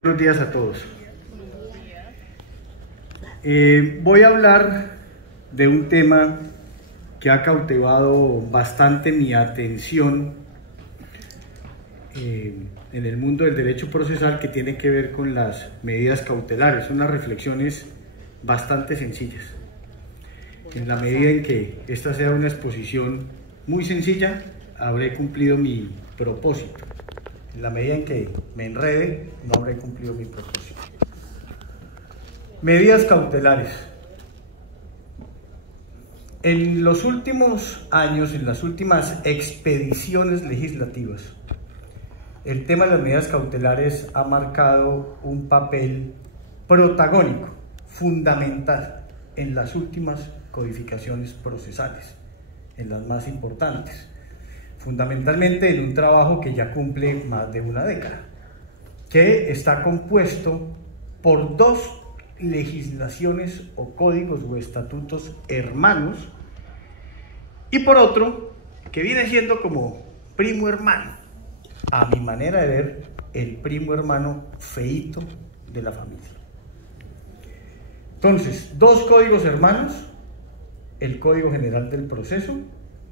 Buenos días a todos. Voy a hablar de un tema que ha cautivado bastante mi atención en el mundo del derecho procesal, que tiene que ver con las medidas cautelares. Son unas reflexiones bastante sencillas. En la medida en que esta sea una exposición muy sencilla, habré cumplido mi propósito. En la medida en que me enrede, no habré cumplido mi propósito. Medidas cautelares. En los últimos años, en las últimas expediciones legislativas, el tema de las medidas cautelares ha marcado un papel protagónico, fundamental, en las últimas codificaciones procesales, en las más importantes. Fundamentalmente en un trabajo que ya cumple más de una década, que está compuesto por dos legislaciones o códigos o estatutos hermanos, y por otro, que viene siendo como primo hermano, a mi manera de ver, el primo hermano feíto de la familia. Entonces, dos códigos hermanos, el Código General del Proceso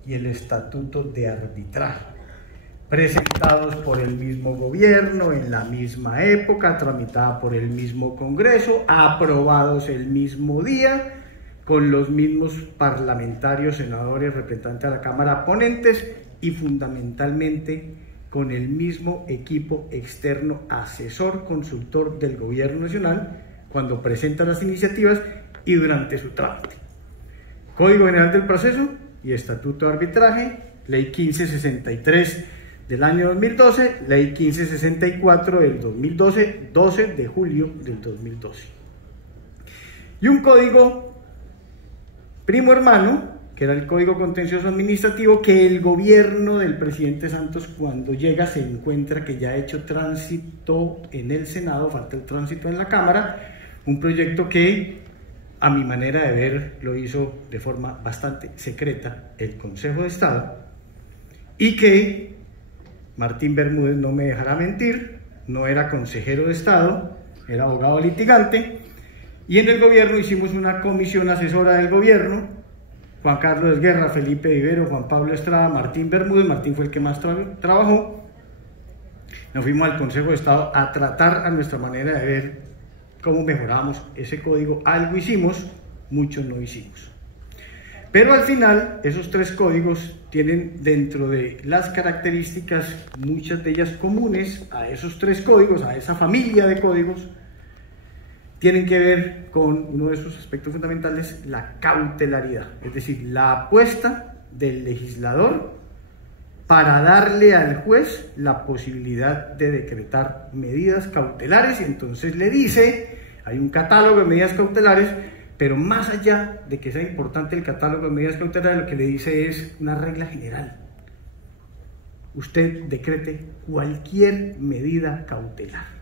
y el Estatuto de Arbitraje, presentados por el mismo gobierno en la misma época, tramitada por el mismo Congreso, aprobados el mismo día, con los mismos parlamentarios, senadores, representantes de la Cámara, ponentes, y fundamentalmente con el mismo equipo externo asesor consultor del Gobierno Nacional cuando presenta las iniciativas y durante su trámite. Código General del Proceso y Estatuto de Arbitraje, Ley 1563 del año 2012, Ley 1564 del 2012, 12 de julio del 2012. Y un código primo hermano, que era el Código Contencioso Administrativo, que el gobierno del presidente Santos, cuando llega, se encuentra que ya ha hecho tránsito en el Senado, falta el tránsito en la Cámara, un proyecto que, a mi manera de ver, lo hizo de forma bastante secreta el Consejo de Estado, y que Martín Bermúdez no me dejará mentir, no era consejero de Estado, era abogado litigante, y en el gobierno hicimos una comisión asesora del gobierno, Juan Carlos Guerra, Felipe Vivero, Juan Pablo Estrada, Martín Bermúdez. Martín fue el que más trabajó. Nos fuimos al Consejo de Estado a tratar, a nuestra manera de ver, cómo mejorábamos ese código. Algo hicimos, mucho no hicimos. Pero al final, esos tres códigos tienen dentro de las características, muchas de ellas comunes a esos tres códigos, a esa familia de códigos, tienen que ver con uno de sus aspectos fundamentales, la cautelaridad, es decir, la apuesta del legislador para darle al juez la posibilidad de decretar medidas cautelares. Y entonces le dice, hay un catálogo de medidas cautelares, pero más allá de que sea importante el catálogo de medidas cautelares, lo que le dice es una regla general: usted decrete cualquier medida cautelar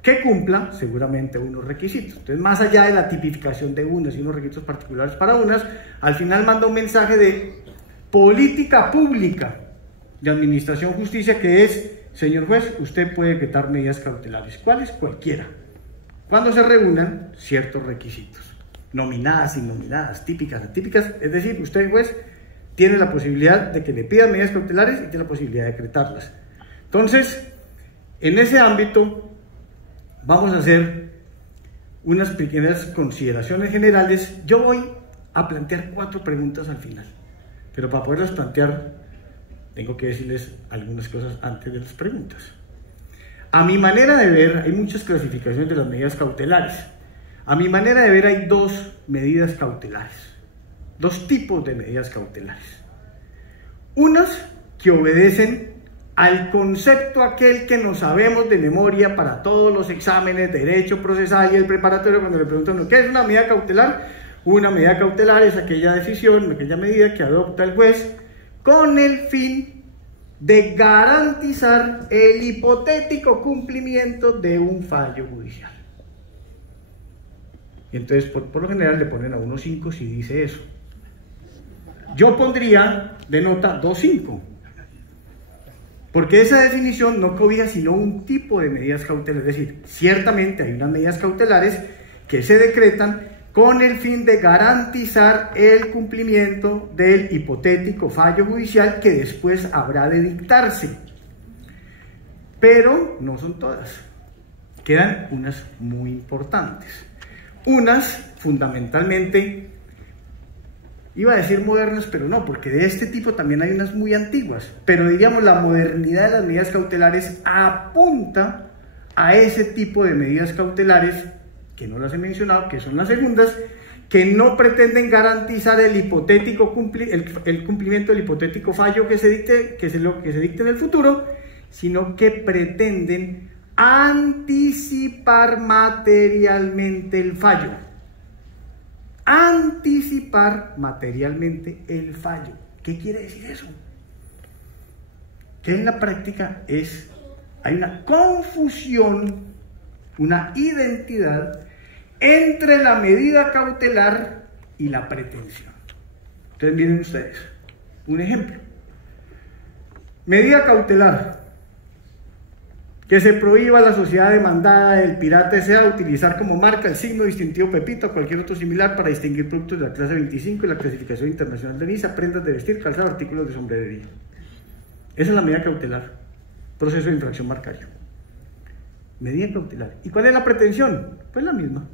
que cumpla seguramente unos requisitos. Entonces, más allá de la tipificación de unas y unos requisitos particulares para unas, al final manda un mensaje de política pública de administración justicia, que es: señor juez, usted puede decretar medidas cautelares. ¿Cuáles? Cualquiera, cuando se reúnan ciertos requisitos, nominadas, innominadas, típicas, atípicas. Es decir, usted, juez, tiene la posibilidad de que le pidan medidas cautelares y tiene la posibilidad de decretarlas. Entonces, en ese ámbito vamos a hacer unas pequeñas consideraciones generales. Yo voy a plantear 4 preguntas al final, pero para poderlas plantear tengo que decirles algunas cosas antes de las preguntas. A mi manera de ver, hay muchas clasificaciones de las medidas cautelares. A mi manera de ver, hay dos medidas cautelares, dos tipos de medidas cautelares. Unas que obedecen al concepto aquel que nos sabemos de memoria para todos los exámenes de derecho procesal y el preparatorio. Cuando le preguntan ¿qué es una medida cautelar? Una medida cautelar es aquella decisión, aquella medida que adopta el juez con el fin de garantizar el hipotético cumplimiento de un fallo judicial. Y entonces por lo general le ponen a 1.5 si dice eso. Yo pondría de nota 2.5. Porque esa definición no cobija sino un tipo de medidas cautelares. Es decir, ciertamente hay unas medidas cautelares que se decretan con el fin de garantizar el cumplimiento del hipotético fallo judicial que después habrá de dictarse. Pero no son todas. Quedan unas muy importantes. Unas, fundamentalmente, iba a decir modernas, pero no, porque de este tipo también hay unas muy antiguas. Pero digamos, la modernidad de las medidas cautelares apunta a ese tipo de medidas cautelares, que no las he mencionado, que son las segundas, que no pretenden garantizar el hipotético el cumplimiento del hipotético fallo que se dicte en el futuro, sino que pretenden anticipar materialmente el fallo. Anticipar materialmente el fallo. ¿Qué quiere decir eso? Que en la práctica hay una confusión, una identidad entre la medida cautelar y la pretensión. Entonces miren ustedes, un ejemplo. Medida cautelar: que se prohíba a la sociedad demandada del pirata S.A. utilizar como marca el signo distintivo Pepito o cualquier otro similar para distinguir productos de la clase 25 y la clasificación internacional de NISA, prendas de vestir, calzado, artículos de sombrerería. Esa es la medida cautelar, proceso de infracción marcario. Medida cautelar. ¿Y cuál es la pretensión? Pues la misma,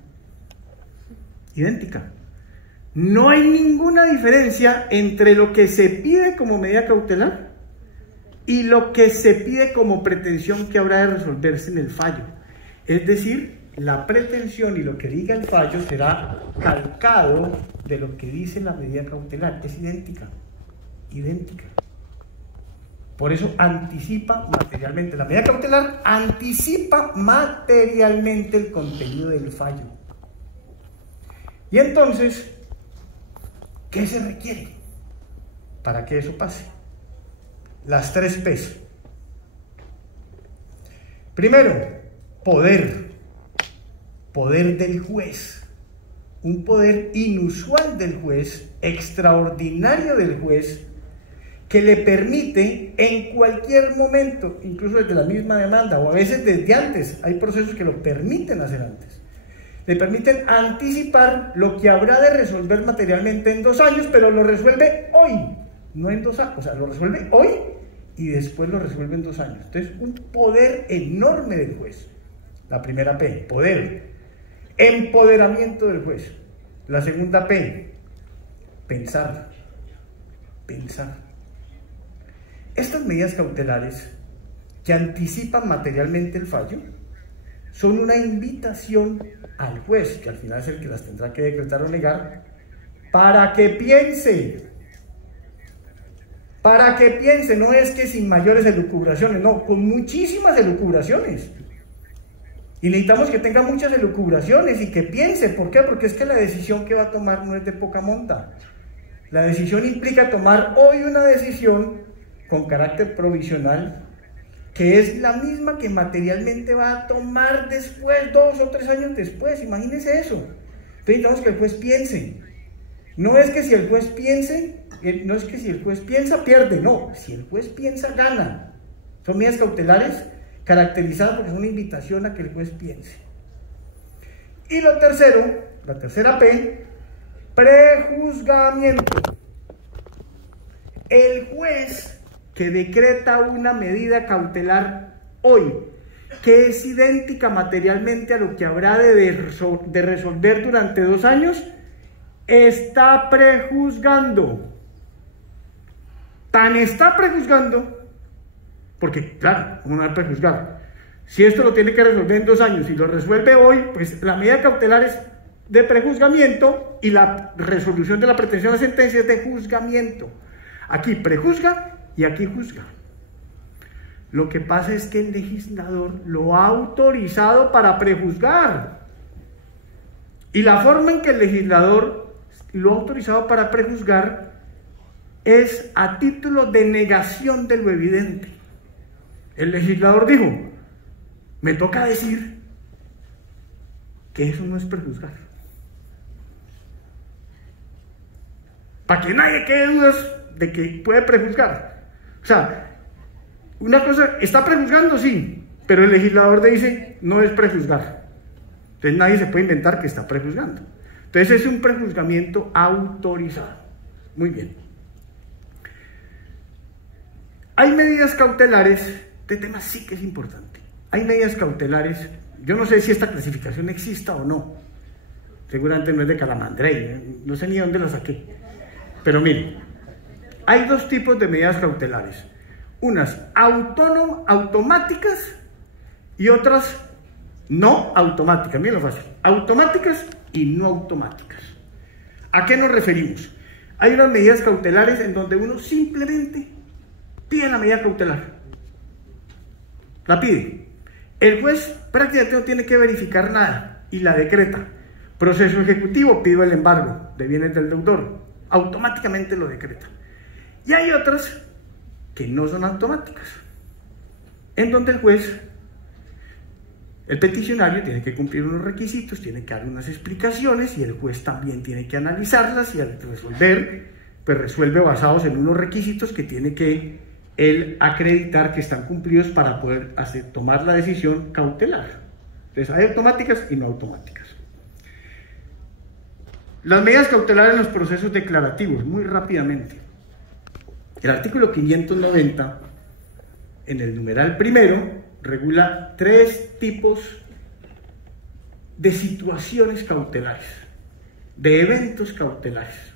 idéntica. No hay ninguna diferencia entre lo que se pide como medida cautelar y lo que se pide como pretensión que habrá de resolverse en el fallo. Es decir, la pretensión y lo que diga el fallo será calcado de lo que dice la medida cautelar. Es idéntica, idéntica. Por eso anticipa materialmente. La medida cautelar anticipa materialmente el contenido del fallo. Y entonces, ¿qué se requiere para que eso pase? Las 3 P's. Primero, poder. Poder del juez. Un poder inusual del juez, extraordinario del juez, que le permite en cualquier momento, incluso desde la misma demanda o a veces desde antes, hay procesos que lo permiten hacer antes, le permiten anticipar lo que habrá de resolver materialmente en 2 años, pero lo resuelve hoy, no en 2 años, o sea, lo resuelve hoy y después lo resuelve en 2 años. Entonces, un poder enorme del juez. La primera P, poder. Empoderamiento del juez. La segunda P, pensar. Pensar. Estas medidas cautelares que anticipan materialmente el fallo son una invitación al juez, que al final es el que las tendrá que decretar o negar, para que piense. Para que piense, no es que sin mayores elucubraciones, no, con muchísimas elucubraciones. Y necesitamos que tenga muchas elucubraciones y que piense. ¿Por qué? Porque es que la decisión que va a tomar no es de poca monta. La decisión implica tomar hoy una decisión con carácter provisional, que es la misma que materialmente va a tomar después, 2 o 3 años después. Imagínense eso. Entonces necesitamos que el juez piense. No es que si el juez piense, no es que si el juez piensa, pierde. No, si el juez piensa, gana. Son medidas cautelares caracterizadas porque es una invitación a que el juez piense. Y lo tercero, la tercera P, prejuzgamiento. El juez que decreta una medida cautelar hoy, que es idéntica materialmente a lo que habrá de resolver durante 2 años, está prejuzgando. Tan está prejuzgando, porque claro, ¿cómo no va a prejuzgar? Si esto lo tiene que resolver en 2 años y lo resuelve hoy, pues la medida cautelar es de prejuzgamiento y la resolución de la pretensión de sentencia es de juzgamiento. Aquí prejuzga y aquí juzga. Lo que pasa es que el legislador lo ha autorizado para prejuzgar. Y la forma en que el legislador lo ha autorizado para prejuzgar es a título de negación de lo evidente. El legislador dijo, me toca decir que eso no es prejuzgar. Para que nadie quede dudas de que puede prejuzgar. O sea, una cosa, ¿está prejuzgando? Sí, pero el legislador dice, no es prejuzgar. Entonces nadie se puede inventar que está prejuzgando. Entonces es un prejuzgamiento autorizado. Muy bien. Hay medidas cautelares, este tema sí que es importante. Hay medidas cautelares, yo no sé si esta clasificación exista o no. Seguramente no es de Calamandrei, no sé ni dónde la saqué. Pero miren, hay dos tipos de medidas cautelares. Unas automáticas y otras no automáticas. Miren lo fácil. Automáticas y no automáticas. ¿A qué nos referimos? Hay unas medidas cautelares en donde uno simplemente pide la medida cautelar. La pide. El juez prácticamente no tiene que verificar nada y la decreta. Proceso ejecutivo, pido el embargo de bienes del deudor. Automáticamente lo decreta. Y hay otras que no son automáticas, en donde el juez, el peticionario tiene que cumplir unos requisitos, tiene que dar unas explicaciones y el juez también tiene que analizarlas y al resolver, pues resuelve basados en unos requisitos que tiene que él acreditar que están cumplidos para poder tomar la decisión cautelar. Entonces hay automáticas y no automáticas. Las medidas cautelares en los procesos declarativos, muy rápidamente. El artículo 590, en el numeral primero, regula 3 tipos de situaciones cautelares, de eventos cautelares.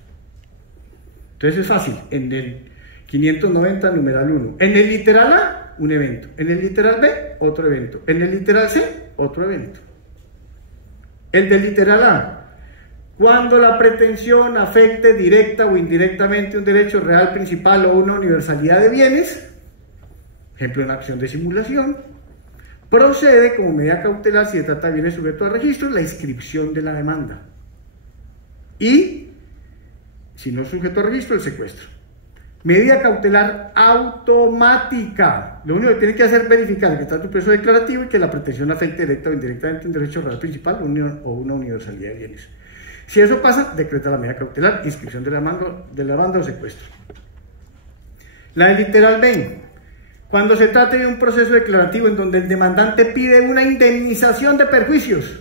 Entonces es fácil, en el 590, numeral 1. En el literal A, un evento. En el literal B, otro evento. En el literal C, otro evento. El del literal A. Cuando la pretensión afecte directa o indirectamente un derecho real principal o una universalidad de bienes, ejemplo, una acción de simulación, procede como medida cautelar, si se trata de bienes sujetos a registro, la inscripción de la demanda. Y, si no es sujeto a registro, el secuestro. Medida cautelar automática. Lo único que tiene que hacer es verificar que está tu proceso declarativo y que la pretensión afecte directa o indirectamente un derecho real principal o una universalidad de bienes. Si eso pasa, decreta la medida cautelar, inscripción de la demanda o secuestro. La del literal B. Cuando se trate de un proceso declarativo en donde el demandante pide una indemnización de perjuicios,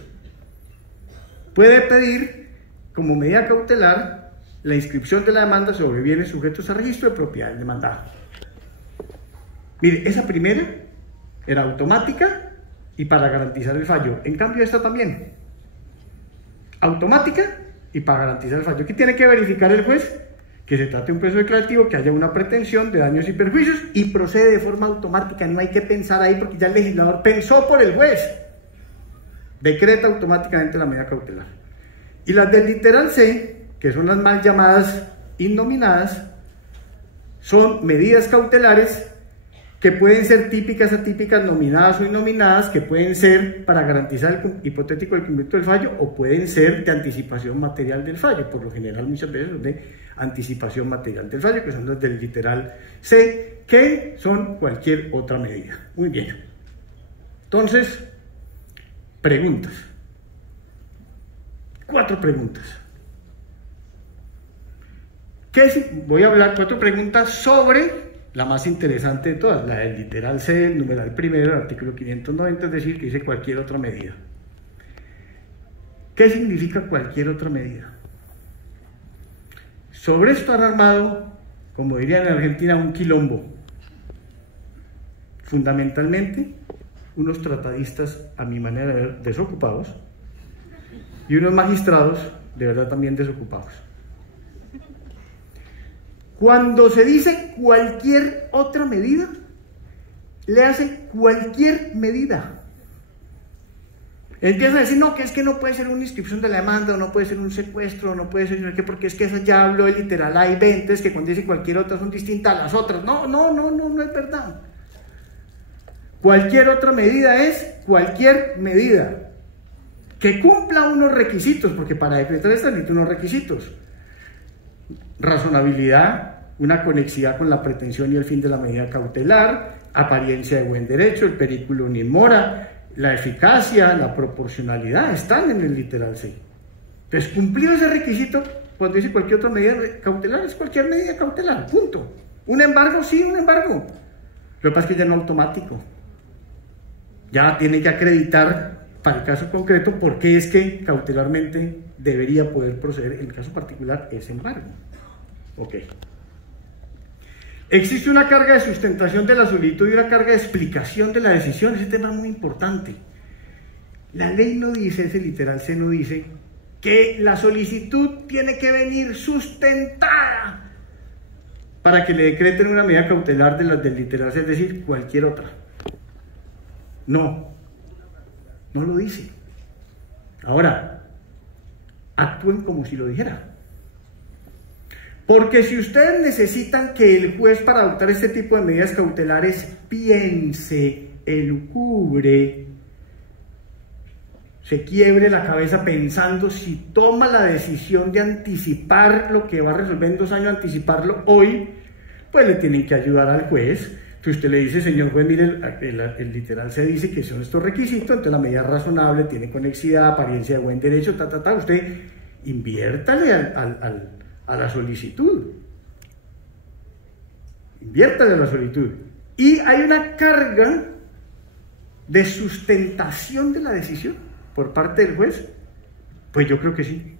puede pedir como medida cautelar la inscripción de la demanda sobre bienes sujetos a registro de propiedad del demandado. Mire, esa primera era automática y para garantizar el fallo. En cambio, esta también. Automática y para garantizar el fallo. ¿Qué tiene que verificar el juez? Que se trate de un proceso declarativo, que haya una pretensión de daños y perjuicios y procede de forma automática. No hay que pensar ahí porque ya el legislador pensó por el juez. Decreta automáticamente la medida cautelar. Y las del literal C, que son las mal llamadas innominadas, son medidas cautelares que pueden ser típicas, atípicas, nominadas o innominadas, que pueden ser para garantizar el hipotético del cumplimiento del fallo o pueden ser de anticipación material del fallo, por lo general muchas veces son de anticipación material del fallo, que son las del literal C, que son cualquier otra medida. Muy bien. Entonces, preguntas. 4 preguntas. Voy a hablar 4 preguntas sobre la más interesante de todas, la del literal C, el numeral primero, el artículo 590, es decir, que dice cualquier otra medida. ¿Qué significa cualquier otra medida? Sobre esto han armado, como dirían en Argentina, un quilombo. Fundamentalmente, unos tratadistas, a mi manera de ver, desocupados, y unos magistrados, de verdad, también desocupados. Cuando se dice cualquier otra medida, le hace cualquier medida. Empiezan a decir, no, que es que no puede ser una inscripción de la demanda, o no puede ser un secuestro, o no puede ser, porque es que esa ya habló de literal A y B, entonces que cuando dice cualquier otra son distintas a las otras. No es verdad. Cualquier otra medida es cualquier medida que cumpla unos requisitos, porque para decretar esta necesita unos requisitos. Razonabilidad, una conexidad con la pretensión y el fin de la medida cautelar, apariencia de buen derecho, el periculum in mora, la eficacia, la proporcionalidad, están en el literal C. Entonces, cumplido ese requisito, cuando dice cualquier otra medida cautelar, es cualquier medida cautelar, punto. ¿Un embargo? Sí, un embargo. Lo que pasa es que ya no es automático. Ya tiene que acreditar para el caso concreto por qué es que cautelarmente debería poder proceder. En el caso particular es embargo. Ok. Existe una carga de sustentación de la solicitud y una carga de explicación de la decisión. Ese tema es muy importante. La ley no dice, ese literal C no dice, que la solicitud tiene que venir sustentada para que le decreten una medida cautelar de las del literal C, es decir, cualquier otra. No lo dice. Ahora, actúen como si lo dijera. Porque si ustedes necesitan que el juez para adoptar este tipo de medidas cautelares piense, elucubre, se quiebre la cabeza pensando si toma la decisión de anticipar lo que va a resolver en 2 años, anticiparlo hoy, pues le tienen que ayudar al juez. Que usted le dice, señor juez, mire, el literal se dice que son estos requisitos, entonces la medida es razonable, tiene conexidad, apariencia de buen derecho, usted inviértale a la solicitud. Inviértale a la solicitud. Y hay una carga de sustentación de la decisión por parte del juez. Pues yo creo que sí.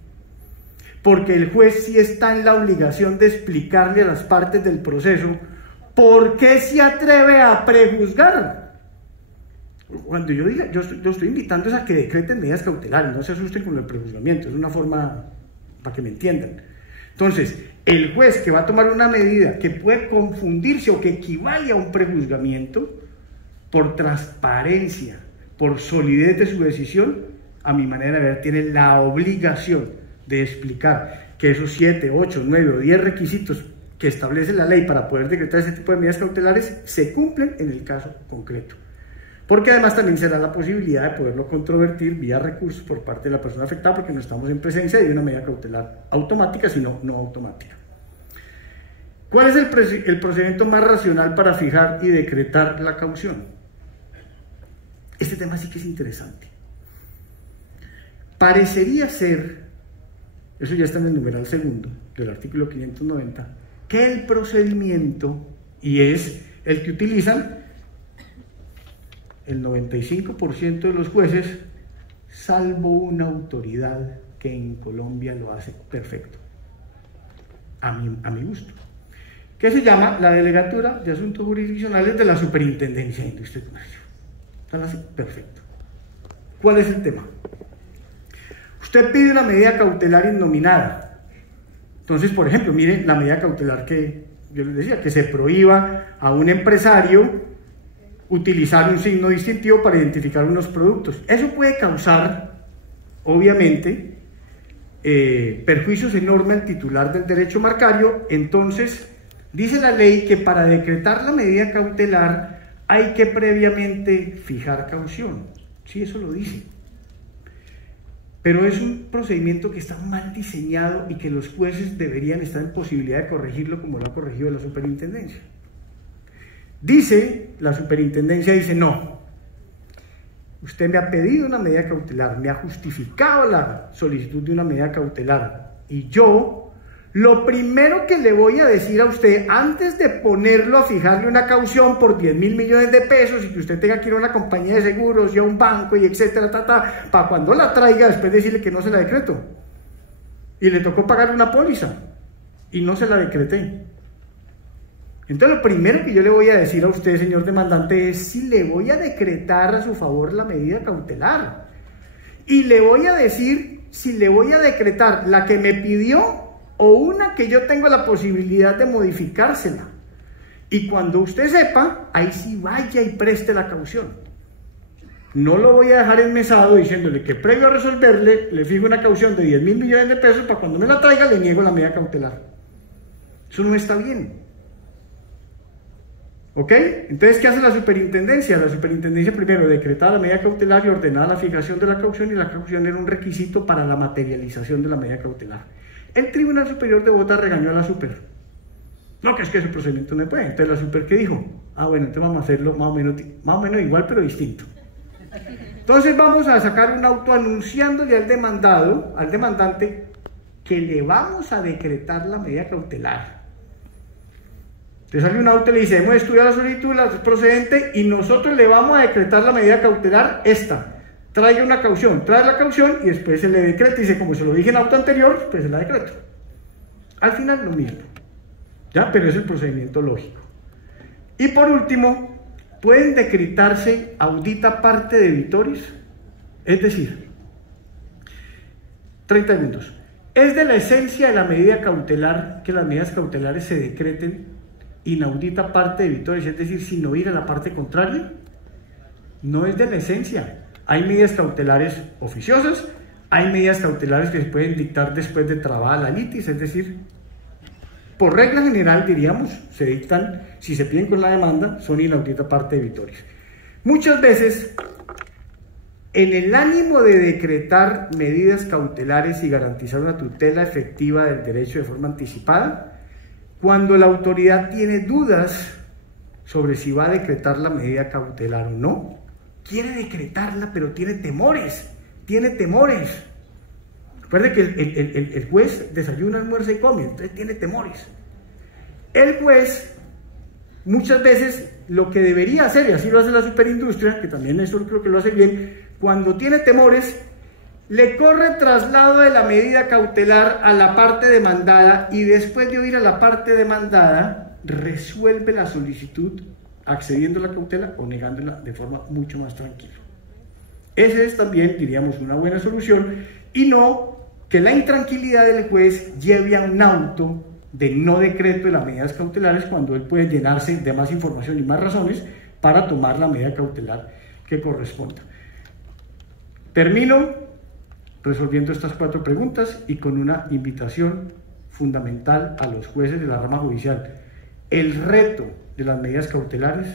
Porque el juez sí está en la obligación de explicarle a las partes del proceso por qué se atreve a prejuzgar. Cuando yo diga, yo estoy invitando a que decreten medidas cautelares, no se asusten con el prejuzgamiento, es una forma para que me entiendan. Entonces, el juez que va a tomar una medida que puede confundirse o que equivale a un prejuzgamiento, por transparencia, por solidez de su decisión, a mi manera de ver, tiene la obligación de explicar que esos 7, 8, 9 o 10 requisitos que establece la ley para poder decretar ese tipo de medidas cautelares se cumplen en el caso concreto. Porque además también será la posibilidad de poderlo controvertir vía recursos por parte de la persona afectada, porque no estamos en presencia de una medida cautelar automática, sino no automática. ¿Cuál es el procedimiento más racional para fijar y decretar la caución? Este tema sí que es interesante. Parecería ser, eso ya está en el numeral segundo del artículo 590, que el procedimiento, y es el que utilizan el 95% de los jueces, salvo una autoridad que en Colombia lo hace perfecto, a mi gusto, que se llama la Delegatura de Asuntos Jurisdiccionales de la Superintendencia de Industria y Comercio. Lo hace perfecto. ¿Cuál es el tema? Usted pide una medida cautelar innominada. Entonces, por ejemplo, miren la medida cautelar que yo les decía, que se prohíba a un empresario utilizar un signo distintivo para identificar unos productos. Eso puede causar, obviamente, perjuicios enormes al titular del derecho marcario. Entonces, dice la ley que para decretar la medida cautelar hay que previamente fijar caución. Sí, eso lo dice. Pero es un procedimiento que está mal diseñado y que los jueces deberían estar en posibilidad de corregirlo como lo ha corregido la superintendencia. Dice, la superintendencia dice, no, usted me ha pedido una medida cautelar, me ha justificado la solicitud de una medida cautelar, y yo, lo primero que le voy a decir a usted, antes de ponerlo a fijarle una caución por 10.000 millones de pesos, y que usted tenga que ir a una compañía de seguros y a un banco y etcétera, para cuando la traiga, después decirle que no se la decreto, y le tocó pagar una póliza, y no se la decreté. Entonces lo primero que yo le voy a decir a usted, señor demandante, es si le voy a decretar a su favor la medida cautelar. Y le voy a decir si le voy a decretar la que me pidió o una que yo tengo la posibilidad de modificársela. Y cuando usted sepa, ahí sí vaya y preste la caución. No lo voy a dejar enmesado diciéndole que previo a resolverle, le fijo una caución de 10.000 millones de pesos para cuando me la traiga le niego la medida cautelar. Eso no está bien. ¿Ok? Entonces, ¿qué hace la superintendencia? La superintendencia primero decretaba la medida cautelar y ordenaba la fijación de la caución, y la caución era un requisito para la materialización de la medida cautelar. El Tribunal Superior de Bogotá regañó a la super. No, que es que ese procedimiento no puede. Entonces la super, ¿qué dijo? Ah, bueno, entonces vamos a hacerlo más o menos igual, pero distinto. Entonces vamos a sacar un auto anunciándole al demandado, al demandante, que le vamos a decretar la medida cautelar. Te sale un auto y le dice, hemos estudiado la solicitud, la es procedente y nosotros le vamos a decretar la medida cautelar esta. Traiga una caución, trae la caución y después se le decreta y dice, como se lo dije en auto anterior, pues se la decreto. Al final lo mismo, ¿ya? Pero es el procedimiento lógico. Y por último, pueden decretarse audita parte debitoris, es decir, 30 segundos. Es de la esencia de la medida cautelar que las medidas cautelares se decreten inaudita parte debitoris, es decir, sin oír a la parte contraria. No es de la esencia. Hay medidas cautelares oficiosas, hay medidas cautelares que se pueden dictar después de trabada la litis, es decir, por regla general, diríamos, se dictan, si se piden con la demanda, son inaudita parte debitoris. Muchas veces, en el ánimo de decretar medidas cautelares y garantizar una tutela efectiva del derecho de forma anticipada, cuando la autoridad tiene dudas sobre si va a decretar la medida cautelar o no, quiere decretarla, pero tiene temores, Recuerde que el juez desayuna, almuerza y come, entonces tiene temores. El juez, muchas veces, lo que debería hacer, y así lo hace la superindustria, que también eso creo que lo hace bien, cuando tiene temores, le corre traslado de la medida cautelar a la parte demandada y después de oír a la parte demandada, resuelve la solicitud accediendo a la cautela o negándola de forma mucho más tranquila. Esa es también, diríamos, una buena solución y no que la intranquilidad del juez lleve a un auto de no decreto de las medidas cautelares cuando él puede llenarse de más información y más razones para tomar la medida cautelar que corresponda. Termino resolviendo estas 4 preguntas y con una invitación fundamental a los jueces de la rama judicial. El reto de las medidas cautelares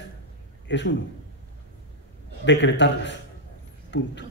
es uno: decretarlas. Punto.